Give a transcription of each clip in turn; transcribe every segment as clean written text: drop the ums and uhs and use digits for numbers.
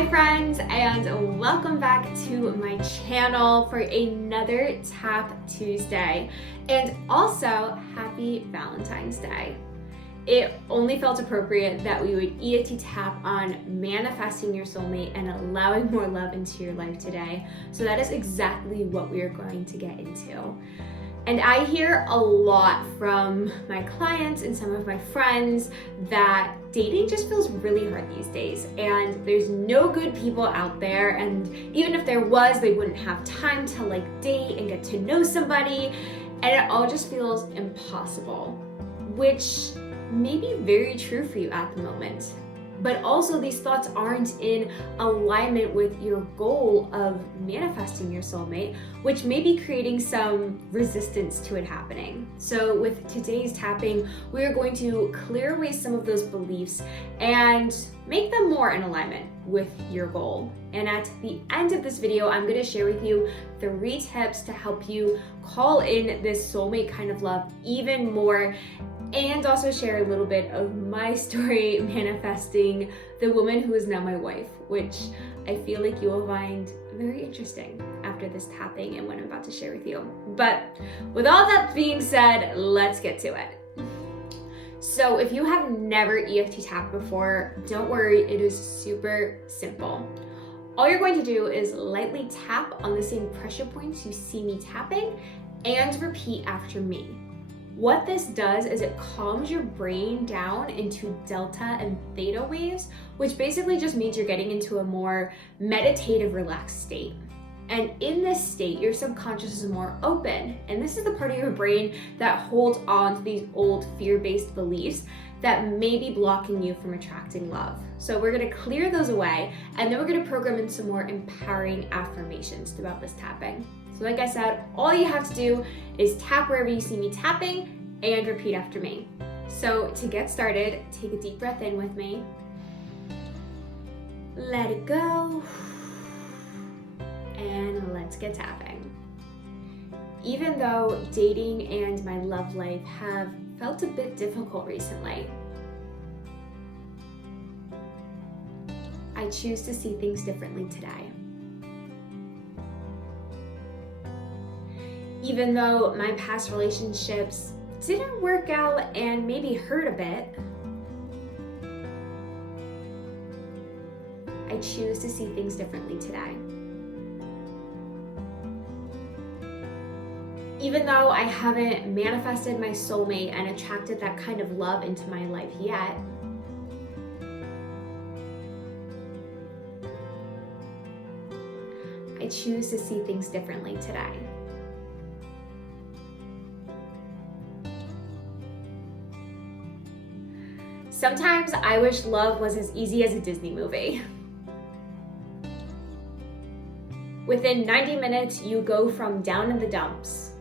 Hi friends, and welcome back to my channel for another Tap Tuesday, and also happy Valentine's Day. It only felt appropriate that we would EFT tap on manifesting your soulmate and allowing more love into your life today. So that is exactly what we are going to get into. And I hear a lot from my clients and some of my friends that dating just feels really hard these days, and there's no good people out there, and even if there was, they wouldn't have time to date and get to know somebody, and it all just feels impossible, which may be very true for you at the moment. But also these thoughts aren't in alignment with your goal of manifesting your soulmate, which may be creating some resistance to it happening. So with today's tapping, we are going to clear away some of those beliefs and make them more in alignment with your goal. And at the end of this video, I'm gonna share with you 3 tips to help you call in this soulmate kind of love even more, and also share a little bit of my story manifesting the woman who is now my wife, which I feel like you will find very interesting after this tapping and what I'm about to share with you. But with all that being said, let's get to it. So if you have never EFT tapped before, don't worry, it is super simple. All you're going to do is lightly tap on the same pressure points you see me tapping and repeat after me. What this does is it calms your brain down into delta and theta waves, which basically just means you're getting into a more meditative, relaxed state. And in this state, your subconscious is more open. And this is the part of your brain that holds on to these old fear-based beliefs that may be blocking you from attracting love. So we're gonna clear those away, and then we're gonna program in some more empowering affirmations throughout this tapping. So like I said, all you have to do is tap wherever you see me tapping and repeat after me. So to get started, take a deep breath in with me. Let it go. And let's get tapping. Even though dating and my love life have felt a bit difficult recently, I choose to see things differently today. Even though my past relationships didn't work out and maybe hurt a bit, I choose to see things differently today. Even though I haven't manifested my soulmate and attracted that kind of love into my life yet, I choose to see things differently today. Sometimes I wish love was as easy as a Disney movie. Within 90 minutes, you go from down in the dumps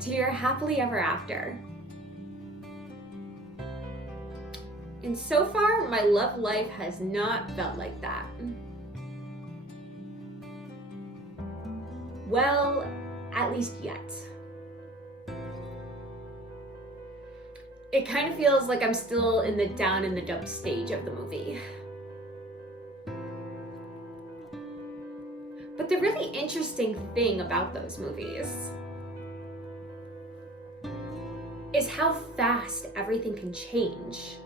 to your happily ever after. And so far, my love life has not felt like that. Well, at least yet. It kind of feels like I'm still in the down in the dump stage of the movie. But the really interesting thing about those movies is how fast everything can change.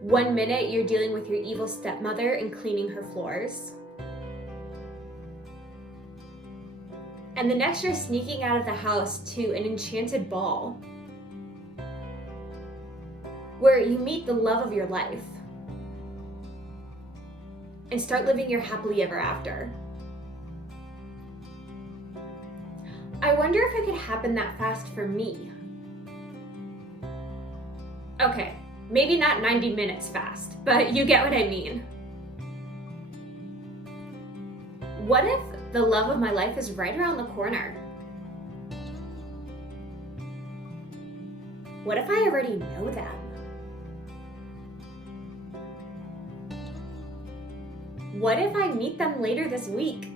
1 minute you're dealing with your evil stepmother and cleaning her floors, and the next you're sneaking out of the house to an enchanted ball where you meet the love of your life and start living your happily ever after. I wonder if it could happen that fast for me. Okay, maybe not 90 minutes fast, but you get what I mean. What if the love of my life is right around the corner? What if I already know them? What if I meet them later this week?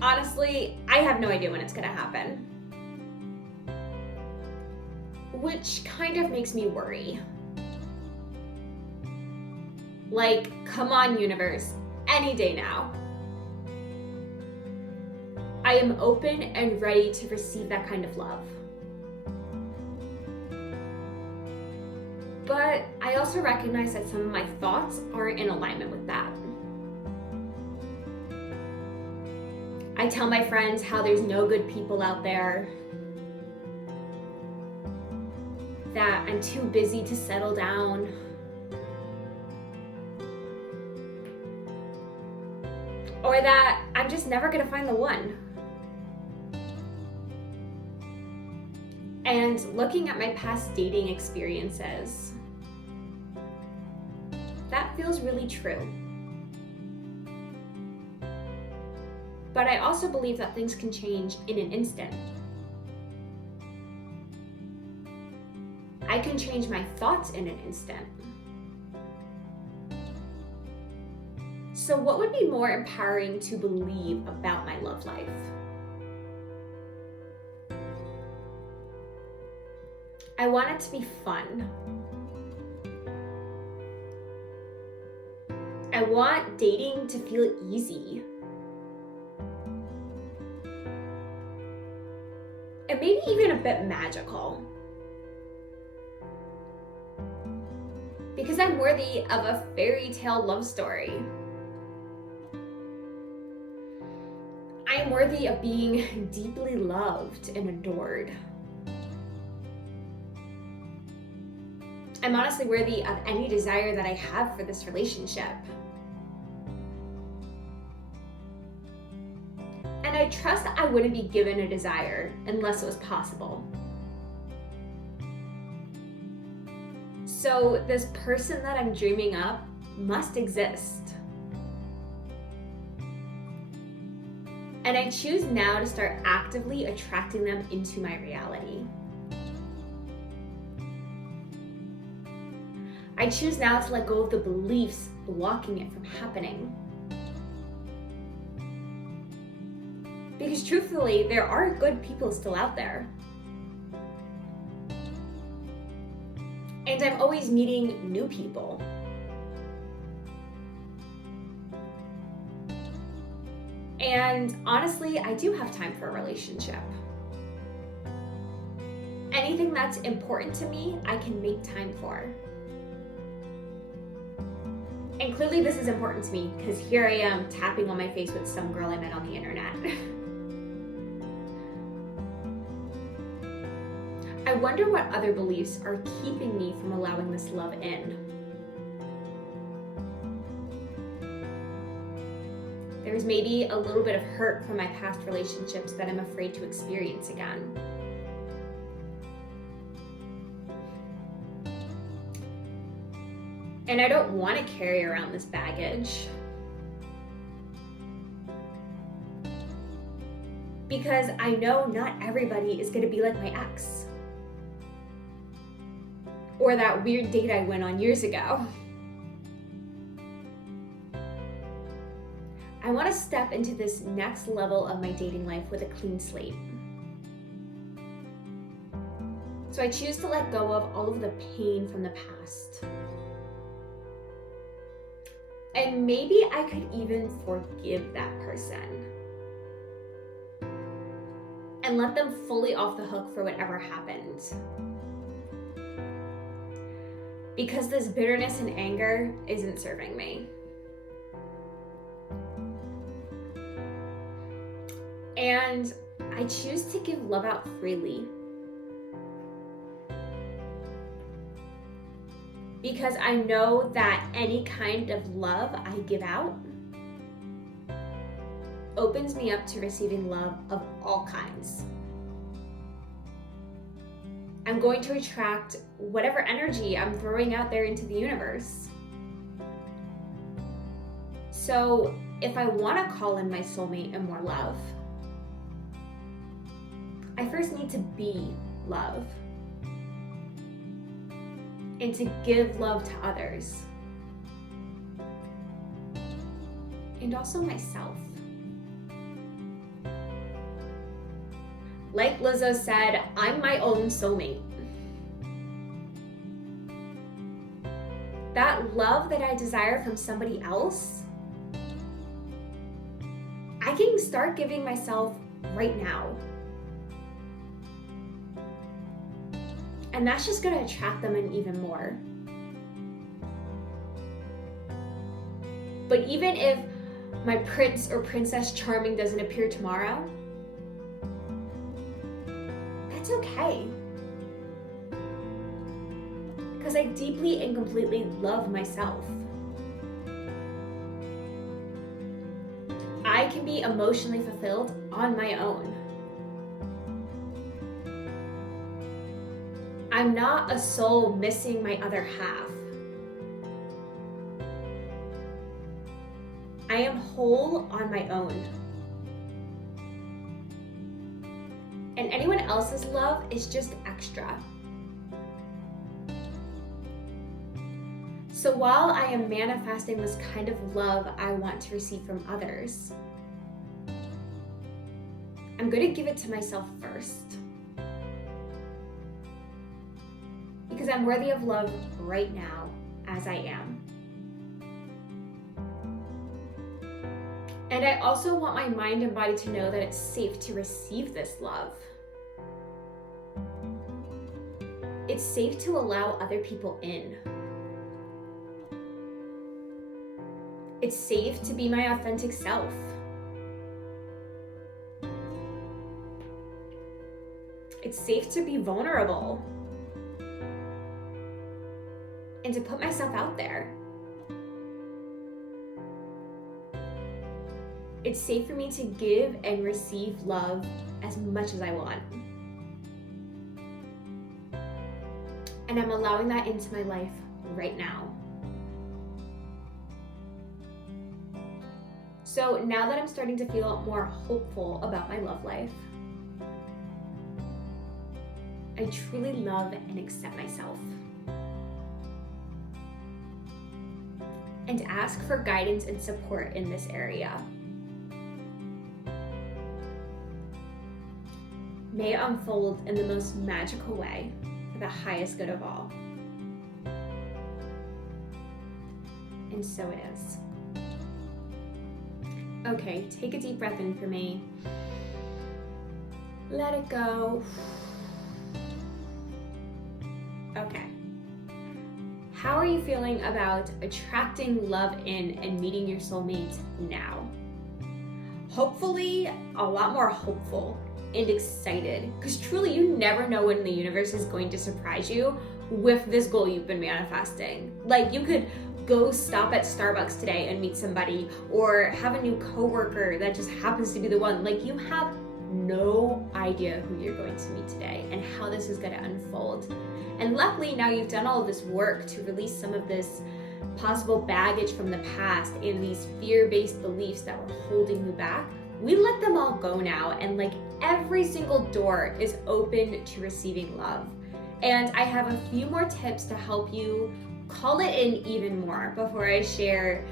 Honestly, I have no idea when it's gonna happen. which kind of makes me worry. Like, come on, universe, any day now. I am open and ready to receive that kind of love. But I also recognize that some of my thoughts aren't in alignment with that. I tell my friends how there's no good people out there, that I'm too busy to settle down, or that I'm just never gonna find the one. And looking at my past dating experiences, that feels really true. But I also believe that things can change in an instant. I can change my thoughts in an instant. So what would be more empowering to believe about my love life? I want it to be fun. I want dating to feel easy. And maybe even a bit magical. Because I'm worthy of a fairy tale love story. I am worthy of being deeply loved and adored. I'm honestly worthy of any desire that I have for this relationship. And I trust that I wouldn't be given a desire unless it was possible. So this person that I'm dreaming up must exist. And I choose now to start actively attracting them into my reality. I choose now to let go of the beliefs blocking it from happening. Because truthfully, there are good people still out there. And I'm always meeting new people. And honestly, I do have time for a relationship. Anything that's important to me, I can make time for. And clearly this is important to me because here I am tapping on my face with some girl I met on the internet. I wonder what other beliefs are keeping me from allowing this love in. There's maybe a little bit of hurt from my past relationships that I'm afraid to experience again. And I don't want to carry around this baggage. Because I know not everybody is going to be like my ex. Or that weird date I went on years ago. I want to step into this next level of my dating life with a clean slate. So I choose to let go of all of the pain from the past. And maybe I could even forgive that person. And let them fully off the hook for whatever happened. Because this bitterness and anger isn't serving me. And I choose to give love out freely. Because I know that any kind of love I give out opens me up to receiving love of all kinds. I'm going to attract whatever energy I'm throwing out there into the universe. So if I want to call in my soulmate and more love, I first need to be love. And to give love to others. And also myself. Like Lizzo said, I'm my own soulmate. that love that I desire from somebody else, I can start giving myself right now. And that's just gonna attract them in even more. But even if my prince or princess charming doesn't appear tomorrow, that's okay. Because I deeply and completely love myself. I can be emotionally fulfilled on my own. I'm not a soul missing my other half. I am whole on my own. And anyone else's love is just extra. So while I am manifesting this kind of love I want to receive from others, I'm going to give it to myself first. Because I'm worthy of love right now as I am. And I also want my mind and body to know that it's safe to receive this love. It's safe to allow other people in. It's safe to be my authentic self. It's safe to be vulnerable. And to put myself out there. It's safe for me to give and receive love as much as I want. And I'm allowing that into my life right now. So now that I'm starting to feel more hopeful about my love life, I truly love and accept myself. And ask for guidance and support in this area. May it unfold in the most magical way for the highest good of all. And so it is. Okay, take a deep breath in for me. Let it go. Okay. How are you feeling about attracting love in and meeting your soulmate now? Hopefully, a lot more hopeful and excited, because truly you never know when the universe is going to surprise you with this goal you've been manifesting. Like, you could go stop at Starbucks today and meet somebody, or have a new coworker that just happens to be the one. Like, you have no idea who you're going to meet today and how this is going to unfold. And luckily now you've done all of this work to release some of this possible baggage from the past and these fear-based beliefs that were holding you back. We let them all go now, and like every single door is open to receiving love. And I have a few more tips to help you call it in even more before I share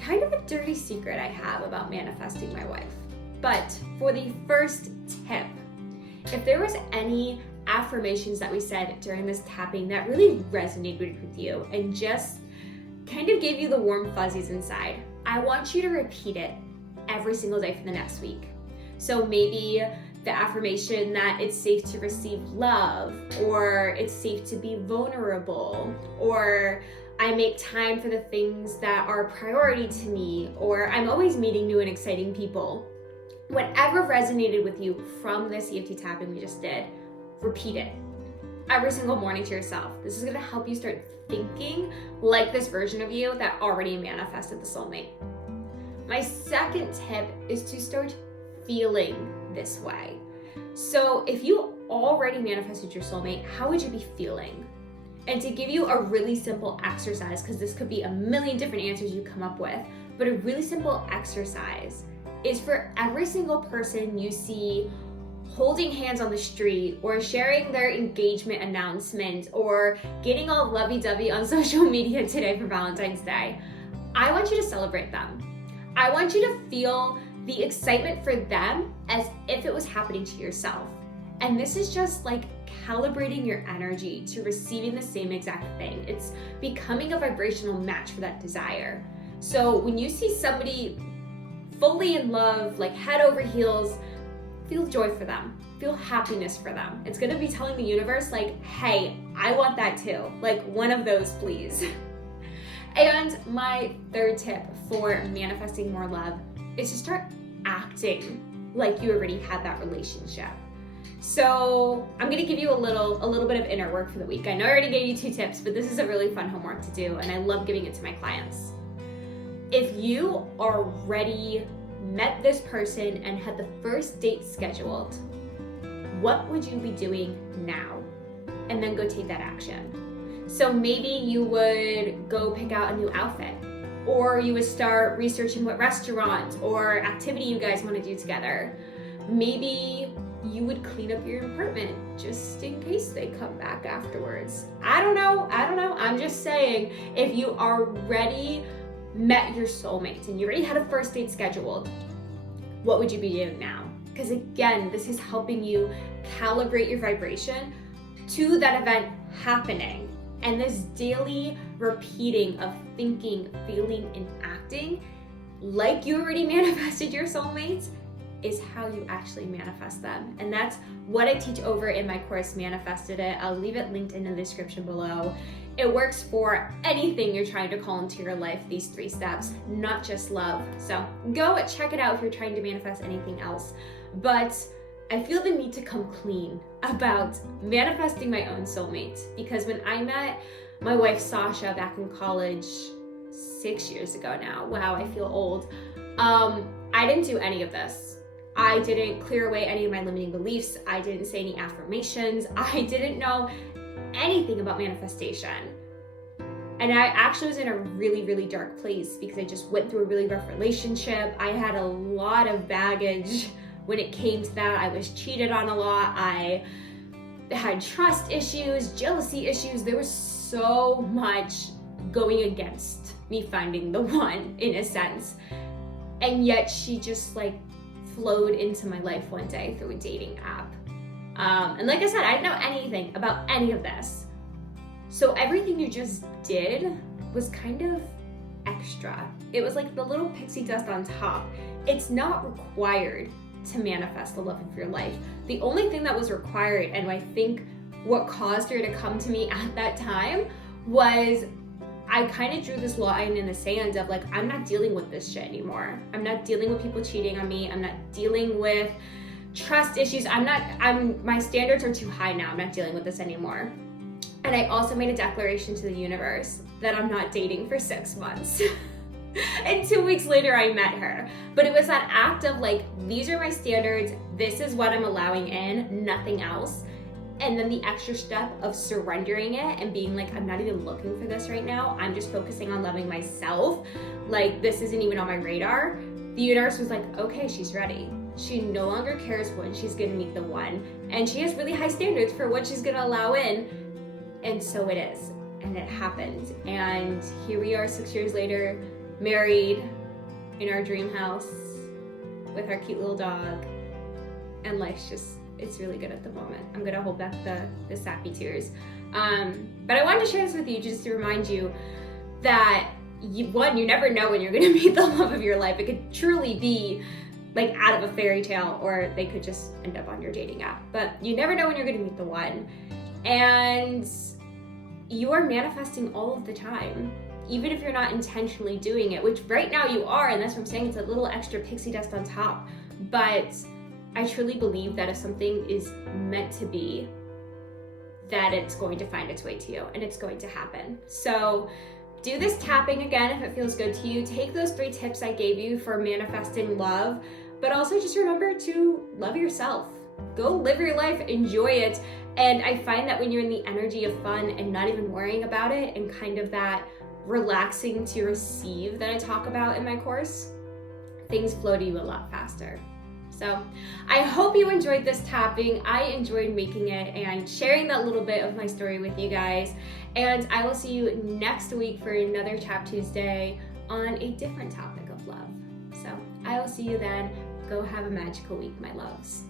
kind of a dirty secret I have about manifesting my wife. But for the first tip, if there was any affirmations that we said during this tapping that really resonated with you and just kind of gave you the warm fuzzies inside, I want you to repeat it every single day for the next week. So maybe the affirmation that it's safe to receive love, or it's safe to be vulnerable, or I make time for the things that are a priority to me, or I'm always meeting new and exciting people. Whatever resonated with you from this EFT tapping we just did, repeat it every single morning to yourself. This is going to help you start thinking like this version of you that already manifested the soulmate. My second tip is to start feeling this way. So if you already manifested your soulmate, how would you be feeling? And to give you a really simple exercise, because this could be a million different answers you come up with, but a really simple exercise is for every single person you see holding hands on the street, or sharing their engagement announcement, or getting all lovey-dovey on social media today for Valentine's Day, I want you to celebrate them. I want you to feel the excitement for them as if it was happening to yourself. And this is just like calibrating your energy to receiving the same exact thing. It's becoming a vibrational match for that desire. So when you see somebody fully in love, like head over heels, feel joy for them, feel happiness for them. It's gonna be telling the universe like, hey, I want that too. Like one of those, please. And my third tip for manifesting more love is to start acting like you already had that relationship. So I'm gonna give you a little bit of inner work for the week. I know I already gave you 2 tips, but this is a really fun homework to do, and I love giving it to my clients. If you already met this person and had the first date scheduled, what would you be doing now? And then go take that action. So maybe you would go pick out a new outfit, or you would start researching what restaurant or activity you guys want to do together. Maybe you would clean up your apartment just in case they come back afterwards. I don't know. I'm just saying, if you already met your soulmate and you already had a first date scheduled, what would you be doing now? Because again, this is helping you calibrate your vibration to that event happening. And this daily repeating of thinking, feeling, and acting like you already manifested your soulmate is how you actually manifest them. And that's what I teach over in my course, Manifested It. I'll leave it linked in the description below. It works for anything you're trying to call into your life, these 3 steps, not just love. So go check it out if you're trying to manifest anything else. But I feel the need to come clean about manifesting my own soulmate, because when I met my wife Sasha back in college 6 years ago now, wow, I feel old, I didn't do any of this. I didn't clear away any of my limiting beliefs. I didn't say any affirmations. I didn't know anything about manifestation. And I actually was in a really, really dark place because I just went through a really rough relationship. I had a lot of baggage when it came to that. I was cheated on a lot. I had trust issues, jealousy issues. There was so much going against me finding the one, in a sense. And yet she just like flowed into my life one day through a dating app. And like I said, I didn't know anything about any of this. So everything you just did was kind of extra. It was like the little pixie dust on top. It's not required to manifest the love of your life. The only thing that was required, and I think what caused her to come to me at that time, was I kind of drew this line in the sand of like, I'm not dealing with this shit anymore. I'm not dealing with people cheating on me. I'm not dealing with trust issues. My standards are too high now. I'm not dealing with this anymore. And I also made a declaration to the universe that I'm not dating for 6 months. And 2 weeks later, I met her. But it was that act of like, these are my standards. This is what I'm allowing in, nothing else. And then the extra step of surrendering it and being like, I'm not even looking for this right now. I'm just focusing on loving myself. Like, this isn't even on my radar. The universe was like, okay, she's ready. She no longer cares when she's gonna meet the one. And she has really high standards for what she's gonna allow in. And so it is. And it happened. And here we are 6 years later, married in our dream house with our cute little dog. And life's just, it's really good at the moment. I'm gonna hold back the sappy tears. But I wanted to share this with you just to remind you that you never know when you're gonna meet the love of your life. It could truly be like out of a fairy tale, or they could just end up on your dating app. But you never know when you're gonna meet the one. And you are manifesting all of the time, even if you're not intentionally doing it, which right now you are, and that's what I'm saying, it's a little extra pixie dust on top. But I truly believe that if something is meant to be, that it's going to find its way to you and it's going to happen. So do this tapping again if it feels good to you. Take those 3 tips I gave you for manifesting love, but also just remember to love yourself. Go live your life, enjoy it. And I find that when you're in the energy of fun and not even worrying about it, and kind of that relaxing to receive that I talk about in my course, things flow to you a lot faster. So I hope you enjoyed this tapping. I enjoyed making it and sharing that little bit of my story with you guys. And I will see you next week for another Tap Tuesday on a different topic of love. So I will see you then. Go have a magical week, my loves.